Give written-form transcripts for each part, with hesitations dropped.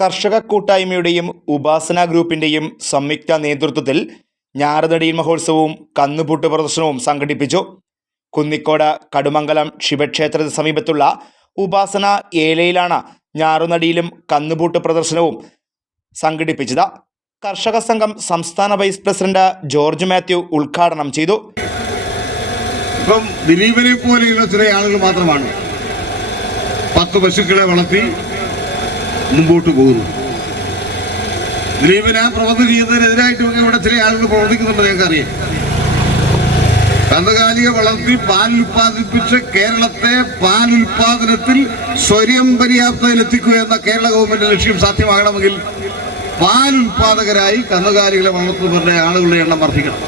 കർഷക കൂട്ടായ്മയുടെയും ഉപാസന ഗ്രൂപ്പിന്റെയും സംയുക്ത നേതൃത്വത്തിൽ ഞാറുനടീൽ മഹോത്സവവും കന്നുപൂട്ട് പ്രദർശനവും സംഘടിപ്പിച്ചു. കുന്നിക്കോട് കടുമംഗലം ശിവക്ഷേത്രത്തിന് സമീപത്തുള്ള ഉപാസന ഏലയിലാണ് ഞാറുനടീലും കന്നുപൂട്ട് പ്രദർശനവും സംഘടിപ്പിച്ചത്. കർഷക സംഘം സംസ്ഥാന വൈസ് പ്രസിഡന്റ് ജോർജ് മാത്യു ഉദ്ഘാടനം ചെയ്തു. ഇപ്പം ദിലീപിനെ പോലെയുള്ള ചില ആളുകൾ മാത്രമാണ് 10 പശുക്കളെ വളർത്തി മുമ്പോട്ട് പോകുന്നു. ദിലീപിനെ പ്രവർത്തനം ചെയ്യുന്നതിനെതിരായിട്ടും ഇവിടെ ചില ആളുകൾ പ്രവർത്തിക്കുന്നുണ്ട്. ഞങ്ങൾക്കറിയാം. കന്നുകാലിയെ വളർത്തി പാൽ ഉൽപ്പാദിപ്പിച്ച് കേരളത്തെ പാൽ ഉൽപാദനത്തിൽ സ്വയം പര്യാപ്തതയിലെത്തിക്കുക എന്ന കേരള ഗവൺമെന്റ് ലക്ഷ്യം സാധ്യമാകണമെങ്കിൽ പാൽ ഉൽപാദകരായി കന്നുകാലികളെ വളർത്തുന്നവരുടെ ആളുകളുടെ എണ്ണം വർദ്ധിക്കണം.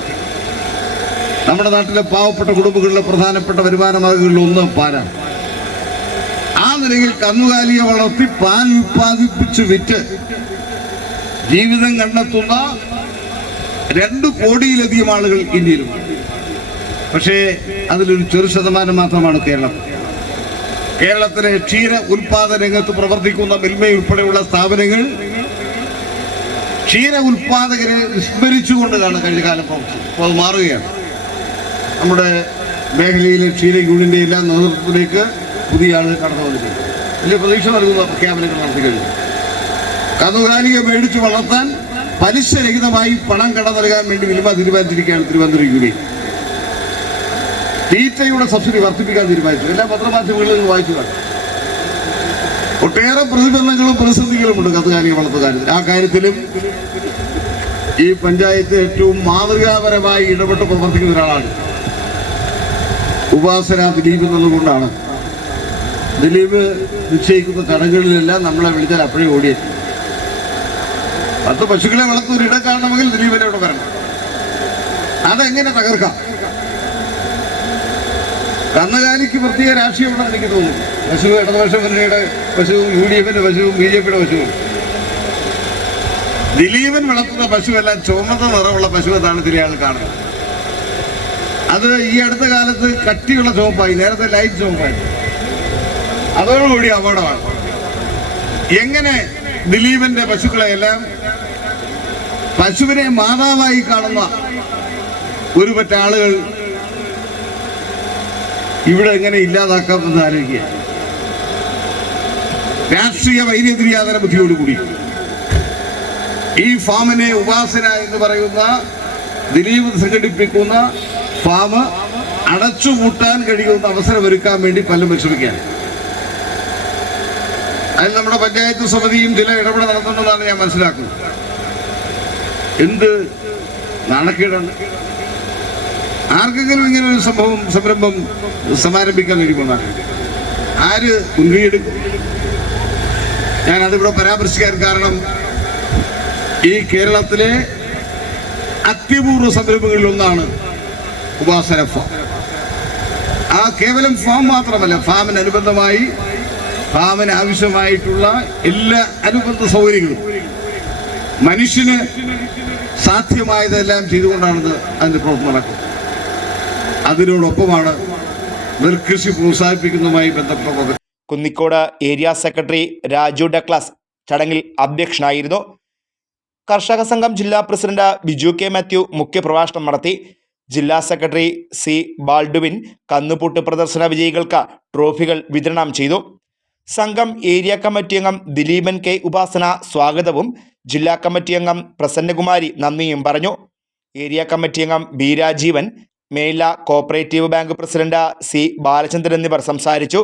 നമ്മുടെ നാട്ടിലെ പാവപ്പെട്ട കുടുംബങ്ങളിലെ പ്രധാനപ്പെട്ട വരുമാന മാർഗങ്ങളിൽ ഒന്ന് പാലാണ്. ആ നിലയിൽ കന്നുകാലിയെ വളർത്തി പാൽ ഉൽപ്പാദിപ്പിച്ച് വിറ്റ് ജീവിതം കണ്ടെത്തുന്ന 2 കോടിയിലധികം ആളുകൾ ഇന്ത്യയിലുണ്ട്. പക്ഷേ അതിലൊരു ചെറു ശതമാനം മാത്രമാണ് കേരളം. കേരളത്തിലെ ക്ഷീര ഉൽപാദന രംഗത്ത് പ്രവർത്തിക്കുന്ന മിൽമയുൾപ്പെടെയുള്ള സ്ഥാപനങ്ങൾ ക്ഷീര ഉൽപാദകരെ വിസ്മരിച്ചുകൊണ്ടാണ് കഴിഞ്ഞ കാലം പ്രവർത്തിച്ചത്. അപ്പോൾ അത് മാറുകയാണ്. നമ്മുടെ മേഖലയിലെ ക്ഷീര യൂണിയന്റെ എല്ലാം നേതൃത്വത്തിലേക്ക് പുതിയ ആളുകൾ കടന്നു വന്നിട്ടുണ്ട്. വലിയ പ്രതീക്ഷ നൽകുന്ന പ്രഖ്യാപനങ്ങൾ നടത്തി കഴിഞ്ഞു. കന്നുകാലിയെ മേടിച്ച് വളർത്താൻ പലിശരഹിതമായി പണം കട നൽകാൻ വേണ്ടി മിൽമ തീരുമാനിച്ചിരിക്കുകയാണ് തിരുവനന്തപുരം യൂണിയൻ. തീറ്റയുടെ സബ്സിഡി വർദ്ധിപ്പിക്കാൻ തീരുമാനിച്ചു. എല്ലാ പത്രമാധ്യമങ്ങളിലും വായിച്ചു കാണും. ഒട്ടേറെ പ്രതിബന്ധങ്ങളും പ്രതിസന്ധികളുമുണ്ട് കന്നുകാലിയെ വളർത്തുകാര്യത്തിൽ. ആ കാര്യത്തിലും ഈ പഞ്ചായത്ത് ഏറ്റവും മാതൃകാപരമായി ഇടപെട്ട് പ്രവർത്തിക്കുന്ന ഒരാളാണ് ഉപാസന ദിലീപ് എന്നതുകൊണ്ടാണ് ദിലീപ് നിശ്ചയിക്കുന്ന ചടങ്ങുകളിലെല്ലാം നമ്മളെ വിളിച്ചാൽ അപ്പോഴേ ഓടിയെത്തി. 10 പശുക്കളെ വളർത്തുന്ന ഒരിടം കാണണമെങ്കിൽ ദിലീപിനെ ഇവിടെ വരണം. അതെങ്ങനെ തകർക്കാം? കന്നുകാലിക്ക് പ്രത്യേക രാഷ്ട്രീയമുണ്ടെന്ന് എനിക്ക് തോന്നുന്നു. പശു ഇടതുപക്ഷ മുന്നണിയുടെ പശുവും UDFന്റെ പശുവും BJPയുടെ പശുവും. ദിലീപൻ വളർത്തുന്ന പശുവെല്ലാം ചുവന്ന നിറമുള്ള പശു എന്നാണ് ചില ആൾ കാണുന്നത്. അത് ഈ അടുത്ത കാലത്ത് കട്ടിയുള്ള ചുവപ്പായി. നേരത്തെ ലൈറ്റ് ചുവപ്പായി. അതോടുകൂടി അപകടമാണ്. എങ്ങനെ ദിലീപന്റെ പശുക്കളെയെല്ലാം പശുവിനെ മാതാവായി കാണുന്ന ഒരു പറ്റ ആളുകൾ ഇവിടെ എങ്ങനെ ഇല്ലാതാക്കാമെന്ന് ആലോചിക്കുക. രാഷ്ട്രീയ വൈര്യതിരിയാതന ബുദ്ധിയോടുകൂടി ഈ ഫാമിനെ ഉപാസന എന്ന് പറയുന്ന ദിലീപ് സംഘടിപ്പിക്കുന്ന ഫാം അടച്ചുപൂട്ടാൻ കഴിയുന്ന അവസരമൊരുക്കാൻ വേണ്ടി പലരും പരിശ്രമിക്കുകയാണ്. അതിൽ നമ്മുടെ പഞ്ചായത്ത് സമിതിയും ചില ഇടപെടൽ നടത്തുന്നതാണ് ഞാൻ മനസ്സിലാക്കുന്നത്. എന്ത് നാണക്കേടാണ്! ആർക്കെങ്കിലും ഇങ്ങനെ ഒരു സംരംഭം സമാരംഭിക്കാൻ കഴിയുമെന്നാണ് ആര് മുൻകൈയെടുക്കും? ഞാൻ അതിവിടെ പരാമർശിക്കാൻ കാരണം ഈ കേരളത്തിലെ അത്യപൂർവ സംരംഭങ്ങളിൽ ഒന്നാണ് ഉപാസന ഫാം. ആ കേവലം ഫാം മാത്രമല്ല, ഫാമിനനുബന്ധമായി ഫാമിന് ആവശ്യമായിട്ടുള്ള എല്ലാ അനുബന്ധ സൗകര്യങ്ങളും മനുഷ്യന് സാധ്യമായതെല്ലാം ചെയ്തുകൊണ്ടാണ് അതിന്റെ പ്രവർത്തനം നടക്കുന്നത്. അതിനോടൊപ്പമാണ് നെൽകൃഷി പ്രോത്സാഹിപ്പിക്കുന്നതുമായി ബന്ധപ്പെട്ട കുന്നിക്കോട് ഏരിയ സെക്രട്ടറി രാജു ഡക്ലാസ് ചടങ്ങിൽ അധ്യക്ഷനായിരുന്നു. കർഷക സംഘം ജില്ലാ പ്രസിഡന്റ് ബിജു കെ മാത്യു മുഖ്യപ്രഭാഷണം നടത്തി. ജില്ലാ സെക്രട്ടറി സി ബാൽഡുവിൻ കന്നുപൂട്ട് പ്രദർശന വിജയികൾക്ക് ട്രോഫികൾ വിതരണം ചെയ്തു. സംഘം ഏരിയ കമ്മിറ്റി അംഗം ദിലീപൻ കെ ഉപാസന സ്വാഗതവും ജില്ലാ കമ്മിറ്റി അംഗം പ്രസന്നകുമാരി നന്ദിയും പറഞ്ഞു. ഏരിയ കമ്മിറ്റി അംഗം ബി രാജീവൻ, മേല cooperative bank president C Balachandran എന്നിവർ സംസാരിച്ചു.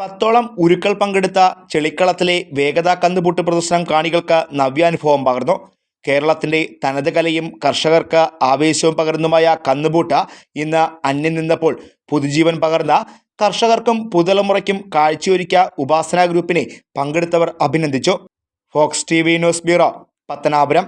10ഓളം ഉരുക്കൾ പങ്കെടുത്ത ചെളിക്കളത്തിലെ വേഗതാ കന്നുപൂട്ട് പ്രദർശനം കാണികൾക്ക് നവ്യാനുഭവം പകർന്നു. കേരളത്തിന്റെ തനത് കലയും കർഷകർക്ക് ആവേശവും പകർന്നുമായ കന്നുപൂട്ട് ഇന്ന് അന്യം നിന്നപ്പോൾ പുതുജീവൻ പകർന്ന കർഷകർക്കും പുതുതലമുറയ്ക്കും കാഴ്ചയൊരുക്കിയ ഉപാസന ഗ്രൂപ്പിനെ പങ്കെടുത്തവർ അഭിനന്ദിച്ചു. Fox TV news bureau, Pathanapuram.